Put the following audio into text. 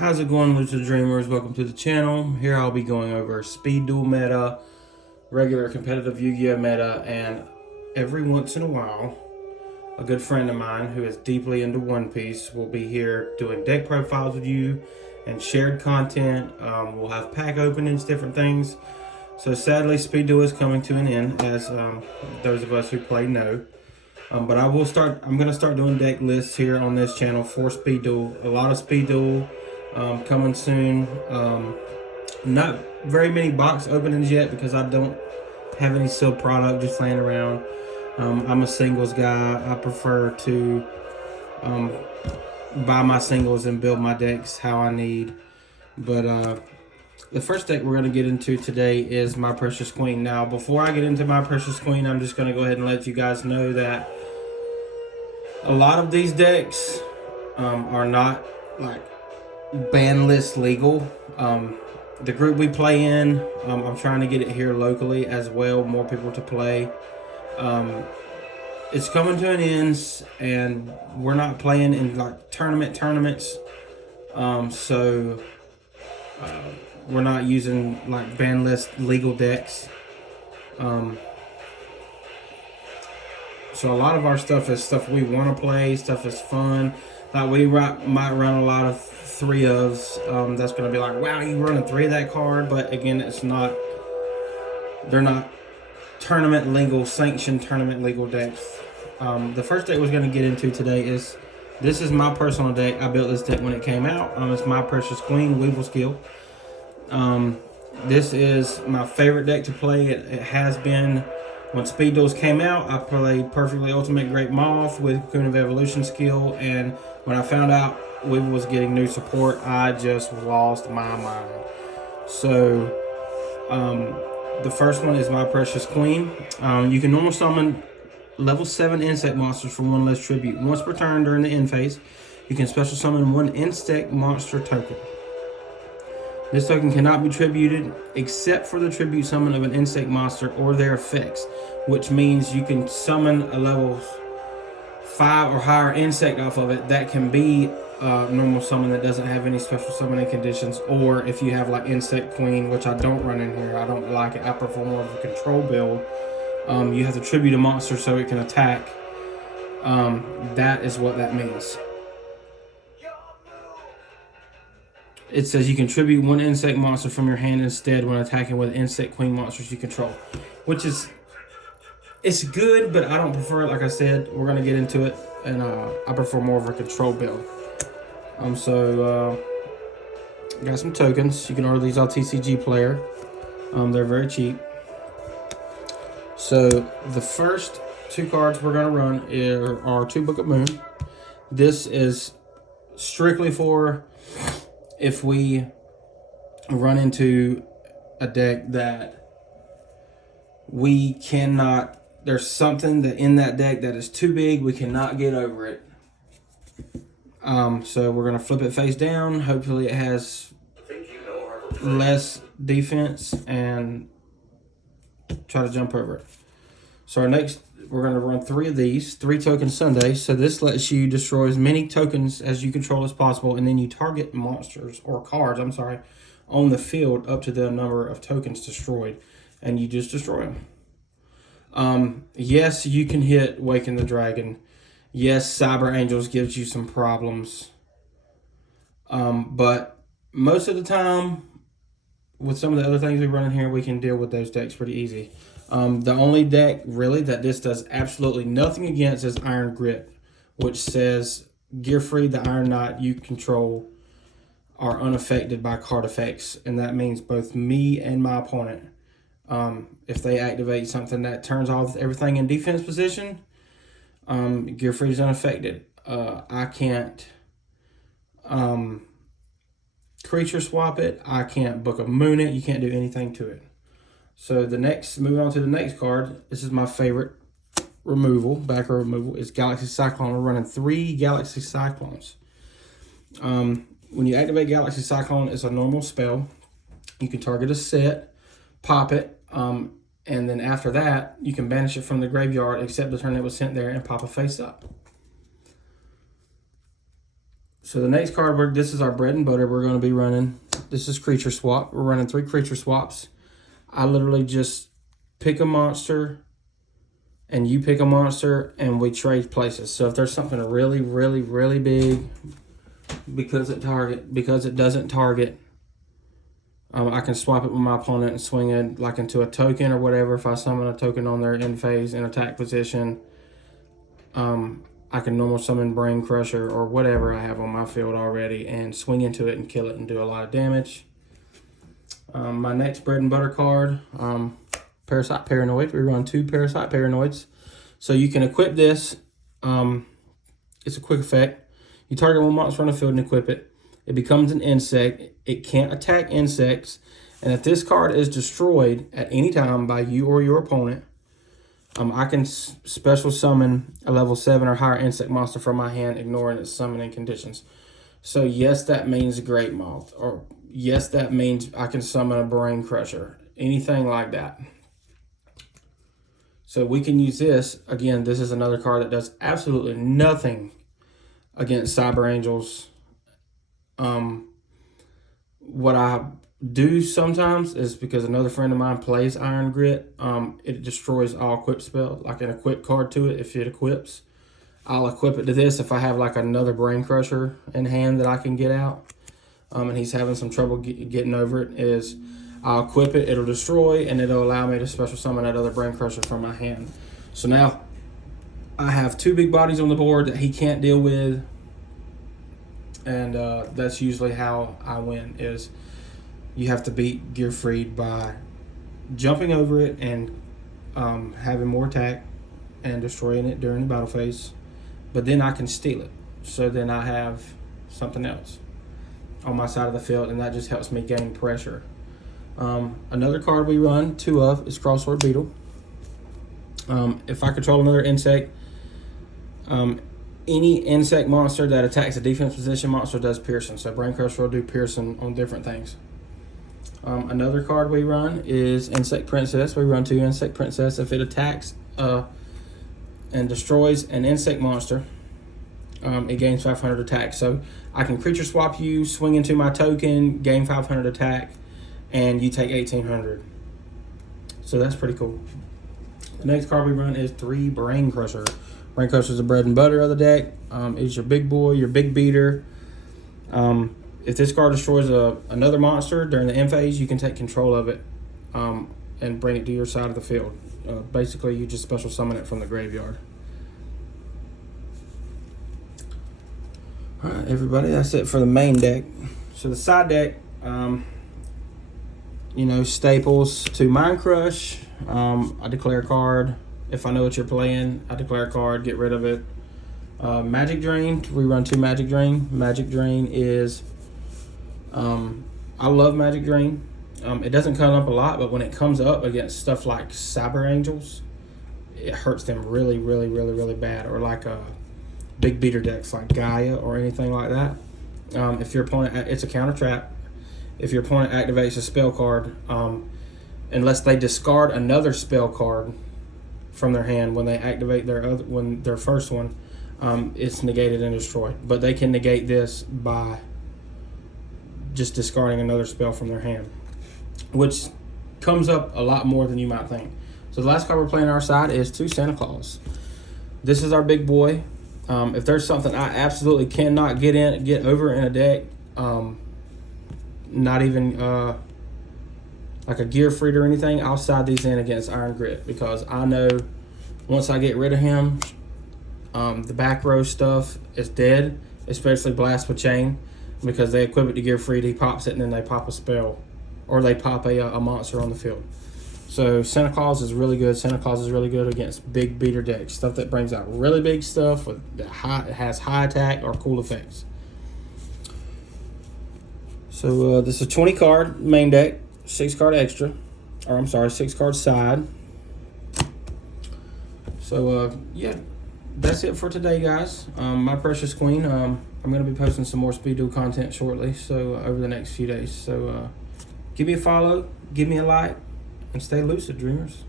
How's it going, Lucid Dreamers? Welcome to the channel. Here I'll be going over speed duel meta, regular competitive Yu-Gi-Oh meta, and every once in a while, a good friend of mine who is deeply into One Piece will be here doing deck profiles with you and shared content. We'll have pack openings, different things. So sadly, speed duel is coming to an end, as those of us who play know. But I'm going to start doing deck lists here on this channel for speed duel. A lot of speed duel coming soon. Not very many box openings yet because I don't have any sealed product just laying around. I'm a singles guy. I prefer to buy my singles and build my decks how I need. But the first deck we're going to get into today is My Precious Queen. Now, before I get into My Precious Queen, I'm just going to go ahead and let you guys know that a lot of these decks are not like ban list legal. The group we play in, I'm trying to get it here locally as well, more people to play. It's coming to an end, and we're not playing in like tournaments. So we're not using like ban list legal decks. So a lot of our stuff is stuff we want to play, stuff is fun. Like we might run a lot of 3-ofs. That's going to be like, wow, you running 3 of that card. But again, it's not, they're not tournament legal, sanctioned tournament legal decks. The first deck we're going to get into today is, this is my personal deck. I built this deck when it came out. It's My Precious Queen, Weevil Skill. This is my favorite deck to play. It has been. When Speed Duels came out, I played Perfectly Ultimate Great Moth with Cocoon of Evolution skill, and when I found out Weevil was getting new support, I just lost my mind. So, the first one is My Precious Queen. You can normal summon level 7 insect monsters for 1 less tribute. Once per turn during the end phase, you can special summon 1 insect monster token. This token cannot be tributed except for the tribute summon of an insect monster or their effects, which means you can summon a level 5 or higher insect off of it. That can be normal summon that doesn't have any special summoning conditions, or if you have like Insect Queen, which I don't run in here, I don't like it, I prefer more of a control build. You have to tribute a monster so it can attack. That is what that means. It says you can tribute 1 insect monster from your hand instead when attacking with Insect Queen monsters you control, which is, it's good, but I don't prefer it. Like I said, we're gonna get into it, and I prefer more of a control build. Got some tokens. You can order these on TCG Player. They're very cheap. So the first 2 cards we're gonna run are 2 Book of Moon. This is strictly for if we run into a deck that we cannot, there's something that in that deck that is too big, we cannot get over it. So we're going to flip it face down. Hopefully it has less defense and try to jump over it. So our next, we're going to run 3 of these, 3 token Sundays. So this lets you destroy as many tokens as you control as possible, and then you target monsters or cards, on the field up to the number of tokens destroyed, and you just destroy them. Yes, you can hit Waken the Dragon. Yes, Cyber Angels gives you some problems. But most of the time, with some of the other things we run in here, we can deal with those decks pretty easy. The only deck really that this does absolutely nothing against is Iron Grip, which says Gearfried, the Iron Knight you control, are unaffected by card effects, and that means both me and my opponent. If they activate something that turns off everything in defense position, Gearfried is unaffected. I can't creature swap it. I can't Book of Moon it. You can't do anything to it. So moving on to the next card, this is my favorite removal, backer removal, is Galaxy Cyclone. We're running 3 Galaxy Cyclones. When you activate Galaxy Cyclone, it's a normal spell. You can target a set, pop it, and then after that, you can banish it from the graveyard except the turn it was sent there and pop a face up. So the next card, this is our bread and butter. We're going to be running. This is creature swap. We're running 3 creature swaps. I literally just pick a monster, and you pick a monster, and we trade places. So if there's something really, really, really big, because it doesn't target, I can swap it with my opponent and swing it like into a token or whatever. If I summon a token on their end phase in attack position, I can normal summon Brain Crusher or whatever I have on my field already and swing into it and kill it and do a lot of damage. My next bread and butter card, Parasite Paranoid. We run 2 Parasite Paranoids. So you can equip this. It's a quick effect. You target one monster on the field and equip it. It becomes an insect. It can't attack insects. And if this card is destroyed at any time by you or your opponent, I can special summon a level 7 or higher insect monster from my hand, ignoring its summoning conditions. So yes, that means Great Moth. Or yes, that means I can summon a Brain Crusher. Anything like that. So we can use this. Again, this is another card that does absolutely nothing against Cyber Angels. What I do sometimes is, because another friend of mine plays Iron Grit, it destroys all equip spell, like an equip card to it if it equips. I'll equip it to this if I have like another Brain Crusher in hand that I can get out, and he's having some trouble getting over it, is I'll equip it, it'll destroy, and it'll allow me to special summon that other Brain Crusher from my hand. So now I have 2 big bodies on the board that he can't deal with, and that's usually how I win, is you have to beat Gearfried by jumping over it and having more attack and destroying it during the battle phase. But then I can steal it. So then I have something else on my side of the field, and that just helps me gain pressure. Another card we run 2 of is Crossword Beetle. If I control another insect, any insect monster that attacks a defense position monster does piercing. So Brain Crusher will do piercing on different things. Another card we run is Insect Princess. We run 2 Insect Princess. If it attacks and destroys an insect monster, it gains 500 attack. So I can creature swap you, swing into my token, gain 500 attack, and you take 1800. So that's pretty cool. The next card we run is 3 Brain Crusher. Brain Crusher is the bread and butter of the deck. It's your big boy, your big beater. If this card destroys another monster during the end phase, you can take control of it and bring it to your side of the field. Basically, you just special summon it from the graveyard. All right, everybody, that's it for the main deck. So the side deck, staples to Mind Crush. I declare a card. If I know what you're playing, I declare a card, get rid of it. Magic Drain, we run 2 Magic Drain. Magic Drain is, I love Magic Drain. It doesn't come up a lot, but when it comes up against stuff like Cyber Angels, it hurts them really, really, really, really bad. Or like big beater decks like Gaia or anything like that. If your opponent, it's a counter trap. If your opponent activates a spell card, unless they discard another spell card from their hand when they activate their first one, it's negated and destroyed. But they can negate this by just discarding another spell from their hand, which comes up a lot more than you might think. So the last card we're playing on our side is 2 Santa Claus. This is our big boy. If there's something I absolutely cannot get over in a deck, not even like a Gearfried or anything, I'll side these in against Iron Grit, because I know once I get rid of him, the back row stuff is dead, especially Blast with Chain, because they equip it to Gearfried, he pops it, and then they pop a spell, or they pop a monster on the field. So Santa Claus is really good. Santa Claus is really good against big beater decks, stuff that brings out really big stuff that has high attack or cool effects. So this is a 20 card main deck, 6 card extra, or I'm sorry, 6 card side. So yeah, that's it for today, guys. My precious queen. I'm going to be posting some more Speed Duel content shortly, so over the next few days. So give me a follow, give me a like, and stay lucid, dreamers.